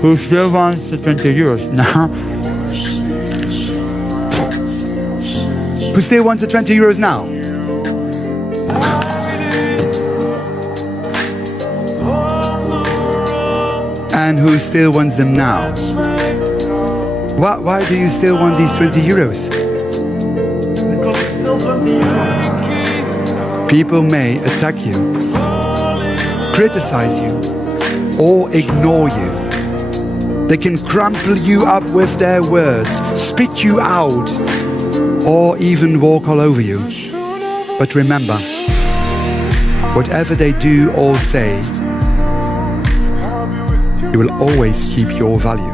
Who still wants the 20 euros now? Who still wants the 20 euros now? And who still wants them now? Why do you still want these 20 euros? People may attack you, criticize you, or ignore you. They can crumple you up with their words, spit you out, or even walk all over you. But remember, whatever they do or say, you will always keep your value.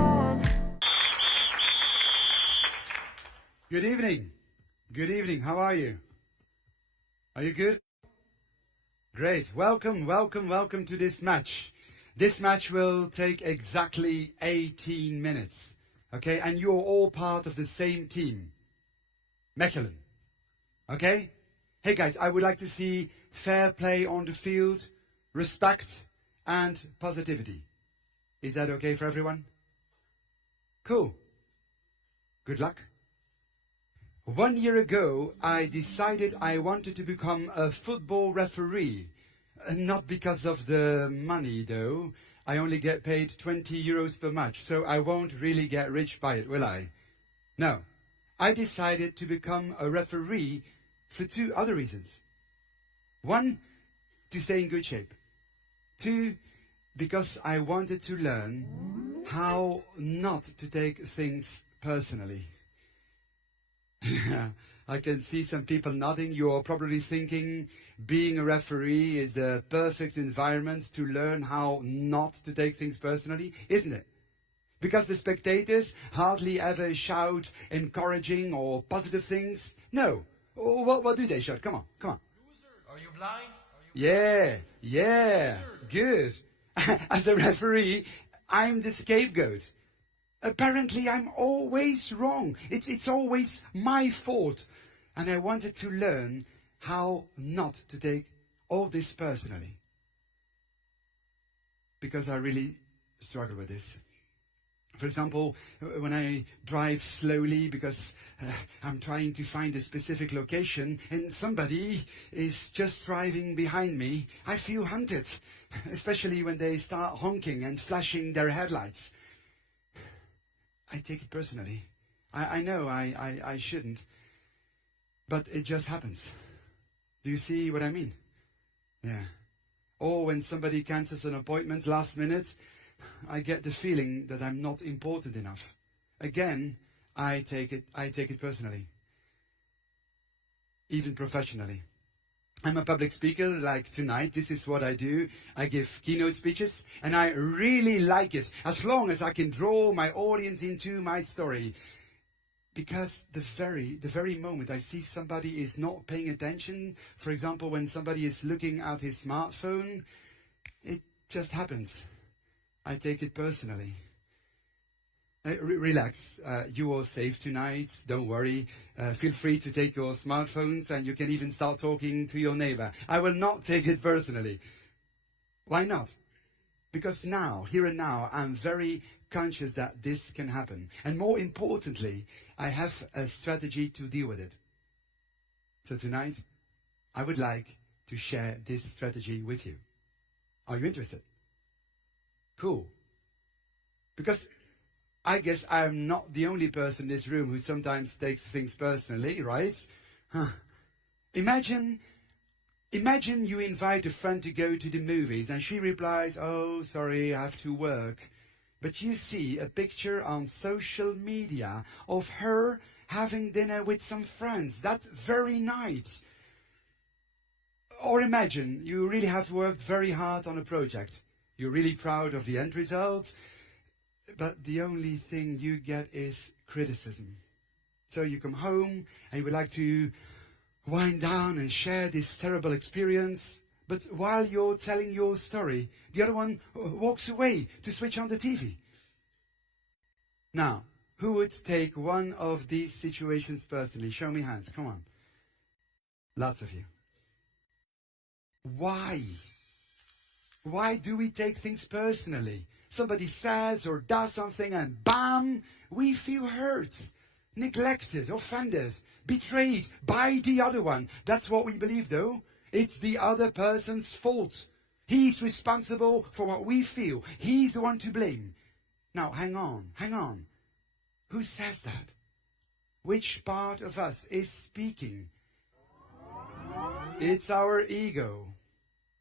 Good evening. Good evening. How are you? Are you good? Great. Welcome to this match. This match will take exactly 18 minutes. Okay? And you're all part of the same team. Mechelen. Okay? Hey guys, I would like to see fair play on the field, respect, and positivity. Is that okay for everyone? Cool. Good luck. 1 year ago, I decided I wanted to become a football referee. Not because of the money, though. I only get paid 20 euros per match, so I won't really get rich by it, will I? No. I decided to become a referee for two other reasons. One, to stay in good shape. Two, because I wanted to learn how not to take things personally. I can see some people nodding. You're probably thinking being a referee is the perfect environment to learn how not to take things personally, isn't it? Because the spectators hardly ever shout encouraging or positive things. No. What do they shout? Come on. Loser. Are you blind? Yeah. Good. As a referee, I'm the scapegoat. Apparently, I'm always wrong. It's always my fault. And I wanted to learn how not to take all this personally. Because I really struggle with this. For example, when I drive slowly because I'm trying to find a specific location and somebody is just driving behind me, I feel hunted. Especially when they start honking and flashing their headlights. I take it personally. I know I shouldn't. But it just happens. Do you see what I mean? Yeah. Or when somebody cancels an appointment last minute, I get the feeling that I'm not important enough. Again, I take it personally. Even professionally. I'm a public speaker, like tonight. This is what I do. I give keynote speeches, and I really like it, as long as I can draw my audience into my story. Because the very moment I see somebody is not paying attention, for example, when somebody is looking at his smartphone, it just happens. I take it personally. Relax. You are safe tonight. Don't worry. Feel free to take your smartphones and you can even start talking to your neighbor. I will not take it personally. Why not? Because now, here and now, I'm very conscious that this can happen. And more importantly, I have a strategy to deal with it. So tonight, I would like to share this strategy with you. Are you interested? Cool. Because I guess I'm not the only person in this room who sometimes takes things personally, right? Imagine you invite a friend to go to the movies and she replies, "Oh, sorry, I have to work." But you see a picture on social media of her having dinner with some friends that very night. Or imagine you really have worked very hard on a project. You're really proud of the end result. But the only thing you get is criticism. So you come home and you would like to wind down and share this terrible experience. But while you're telling your story, the other one walks away to switch on the TV. Now, who would take one of these situations personally? Show me hands. Come on. Lots of you. Why? Why do we take things personally? Somebody says or does something and bam, we feel hurt, neglected, offended, betrayed by the other one. That's what we believe though. It's the other person's fault. He's responsible for what we feel. He's the one to blame. Now, hang on. Who says that? Which part of us is speaking? It's our ego.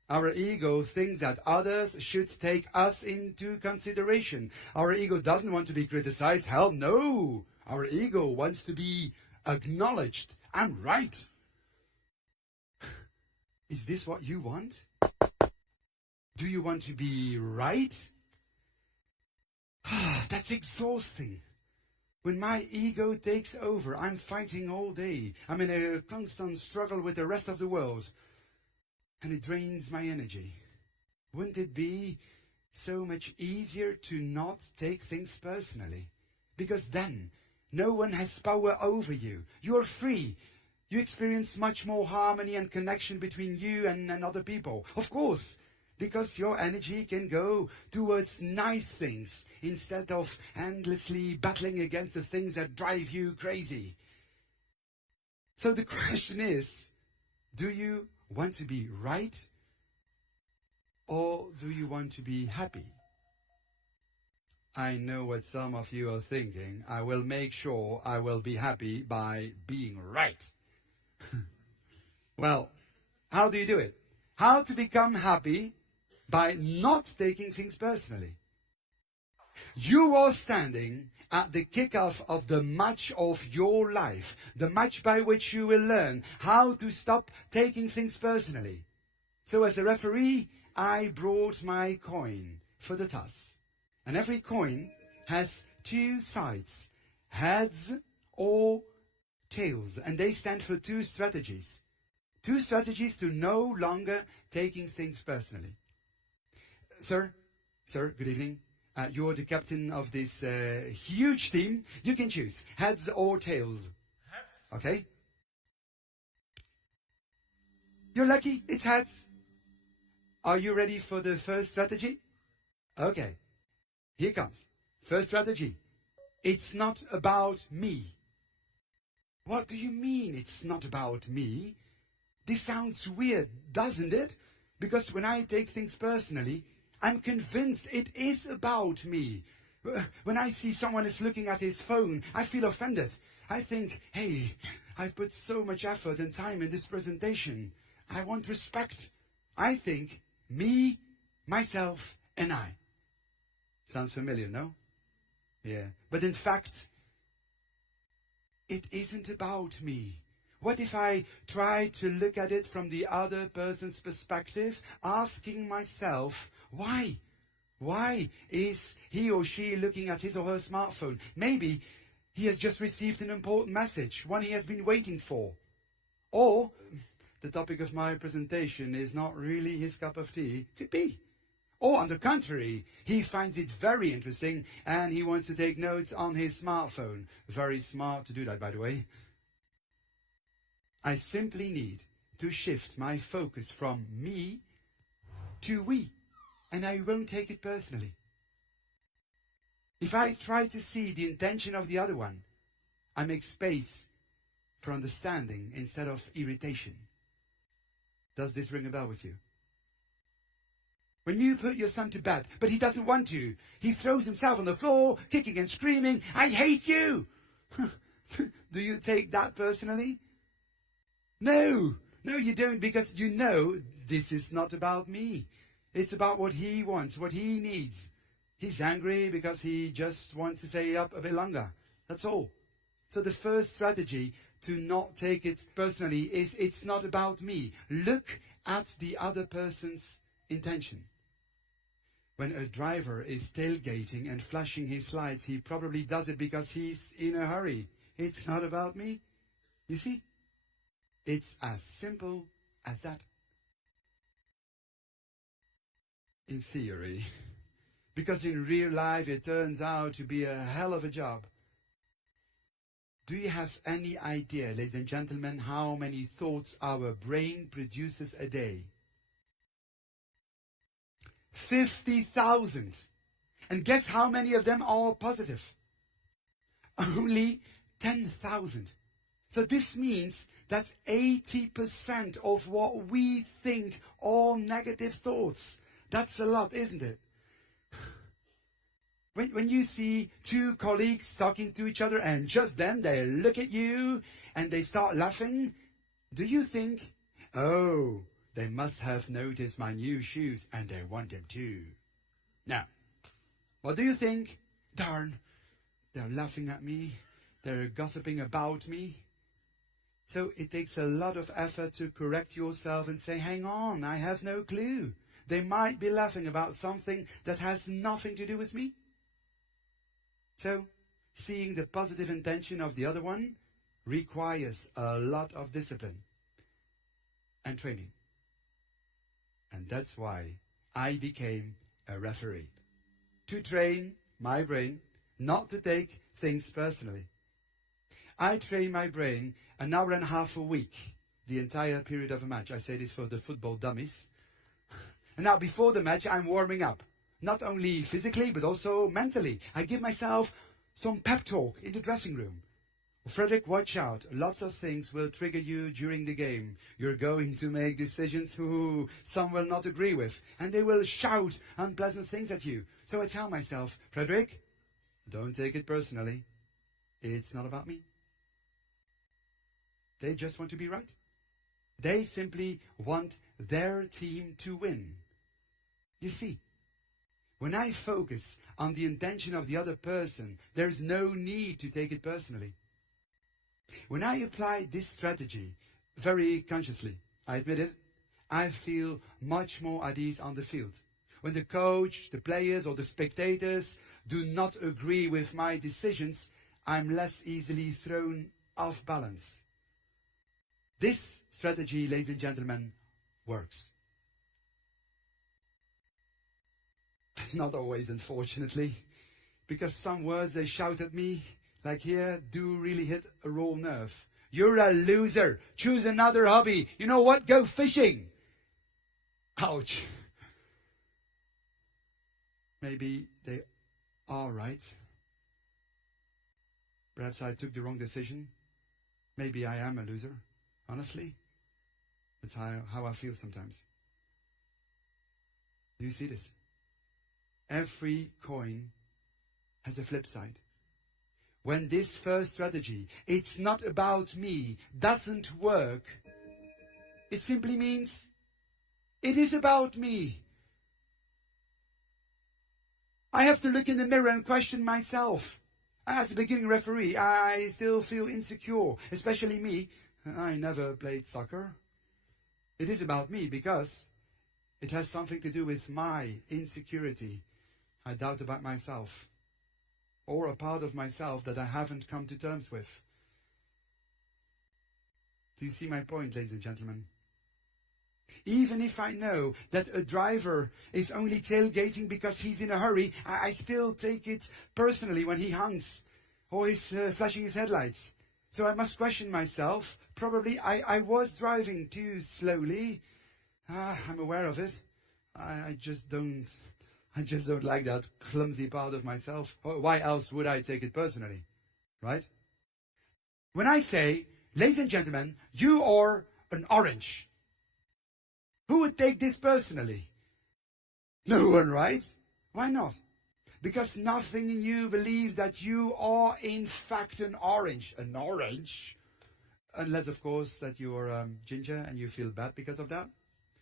Our ego thinks that others should take us into consideration. Our ego doesn't want to be criticized. Hell no. Our ego wants to be acknowledged. I'm right. Is this what you want? Do you want to be right? That's exhausting. When my ego takes over, I'm fighting all day. I'm in a constant struggle with the rest of the world. And it drains my energy. Wouldn't it be so much easier to not take things personally? Because then, no one has power over you. You're free. You experience much more harmony and connection between you and other people. Of course, because your energy can go towards nice things instead of endlessly battling against the things that drive you crazy. So the question is, do you want to be right, or do you want to be happy? I know what some of you are thinking. I will make sure I will be happy by being right. Well, how do you do it? How to become happy by not taking things personally? You are standing at the kickoff of the match of your life, the match by which you will learn how to stop taking things personally. So as a referee, I brought my coin for the toss. And every coin has two sides, heads or tails, and they stand for two strategies. Two strategies to no longer taking things personally. Sir, good evening. You're the captain of this huge team. You can choose heads or tails. Heads. Okay? You're lucky, it's heads. Are you ready for the first strategy? Okay, here comes. First strategy. It's not about me. What do you mean it's not about me? This sounds weird, doesn't it? Because when I take things personally, I'm convinced it is about me. When I see someone is looking at his phone, I feel offended. I think, hey, I've put so much effort and time in this presentation. I want respect. I think me, myself, and I. Sounds familiar, no? Yeah. But in fact, it isn't about me. What if I try to look at it from the other person's perspective, asking myself, why? Why is he or she looking at his or her smartphone? Maybe he has just received an important message, one he has been waiting for. Or the topic of my presentation is not really his cup of tea. Could be. Or on the contrary, he finds it very interesting and he wants to take notes on his smartphone. Very smart to do that, by the way. I simply need to shift my focus from me to we, and I won't take it personally. If I try to see the intention of the other one, I make space for understanding instead of irritation. Does this ring a bell with you? When you put your son to bed, but he doesn't want to, he throws himself on the floor, kicking and screaming, I hate you! Do you take that personally? No, you don't, because you know this is not about me. It's about what he wants, what he needs. He's angry because he just wants to stay up a bit longer. That's all. So the first strategy to not take it personally is it's not about me. Look at the other person's intention. When a driver is tailgating and flashing his lights, he probably does it because he's in a hurry. It's not about me. You see? It's as simple as that. In theory. Because in real life it turns out to be a hell of a job. Do you have any idea, ladies and gentlemen, how many thoughts our brain produces a day? 50,000. And guess how many of them are positive? Only 10,000. So this means that 80% of what we think are negative thoughts. That's a lot, isn't it? When you see two colleagues talking to each other and just then they look at you and they start laughing, do you think, oh, they must have noticed my new shoes and they want them too? Now, what do you think? Darn, they're laughing at me. They're gossiping about me. So it takes a lot of effort to correct yourself and say, hang on, I have no clue. They might be laughing about something that has nothing to do with me. So, seeing the positive intention of the other one requires a lot of discipline and training. And that's why I became a referee. To train my brain not to take things personally. I train my brain an hour and a half a week, the entire period of a match. I say this for the football dummies. And now before the match, I'm warming up. Not only physically, but also mentally. I give myself some pep talk in the dressing room. Frederick, watch out. Lots of things will trigger you during the game. You're going to make decisions who some will not agree with. And they will shout unpleasant things at you. So I tell myself, Frederick, don't take it personally. It's not about me. They just want to be right. They simply want their team to win. You see, when I focus on the intention of the other person, there's no need to take it personally. When I apply this strategy very consciously, I admit it, I feel much more at ease on the field. When the coach, the players, or the spectators do not agree with my decisions, I'm less easily thrown off balance. This strategy, ladies and gentlemen, works. But not always, unfortunately, because some words they shout at me, like here, do really hit a raw nerve. You're a loser. Choose another hobby. You know what? Go fishing. Ouch. Maybe they are right. Perhaps I took the wrong decision. Maybe I am a loser. Honestly, that's how I feel sometimes. Do you see this? Every coin has a flip side. When this first strategy, it's not about me, doesn't work, it simply means it is about me. I have to look in the mirror and question myself. As a beginning referee, I still feel insecure, especially me. I never played soccer. It is about me because it has something to do with my insecurity. I doubt about myself, or a part of myself that I haven't come to terms with. Do you see my point, ladies and gentlemen? Even if I know that a driver is only tailgating because he's in a hurry, I still take it personally when he honks or is flashing his headlights. So I must question myself. Probably I was driving too slowly. I'm aware of it. I just don't like that clumsy part of myself. Why else would I take it personally? Right? When I say, ladies and gentlemen, you are an orange, who would take this personally? No one, right? Why not? Because nothing in you believes that you are in fact an orange. An orange? Unless, of course, that you are ginger and you feel bad because of that.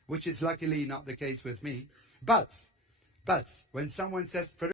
Which is luckily not the case with me. But when someone says,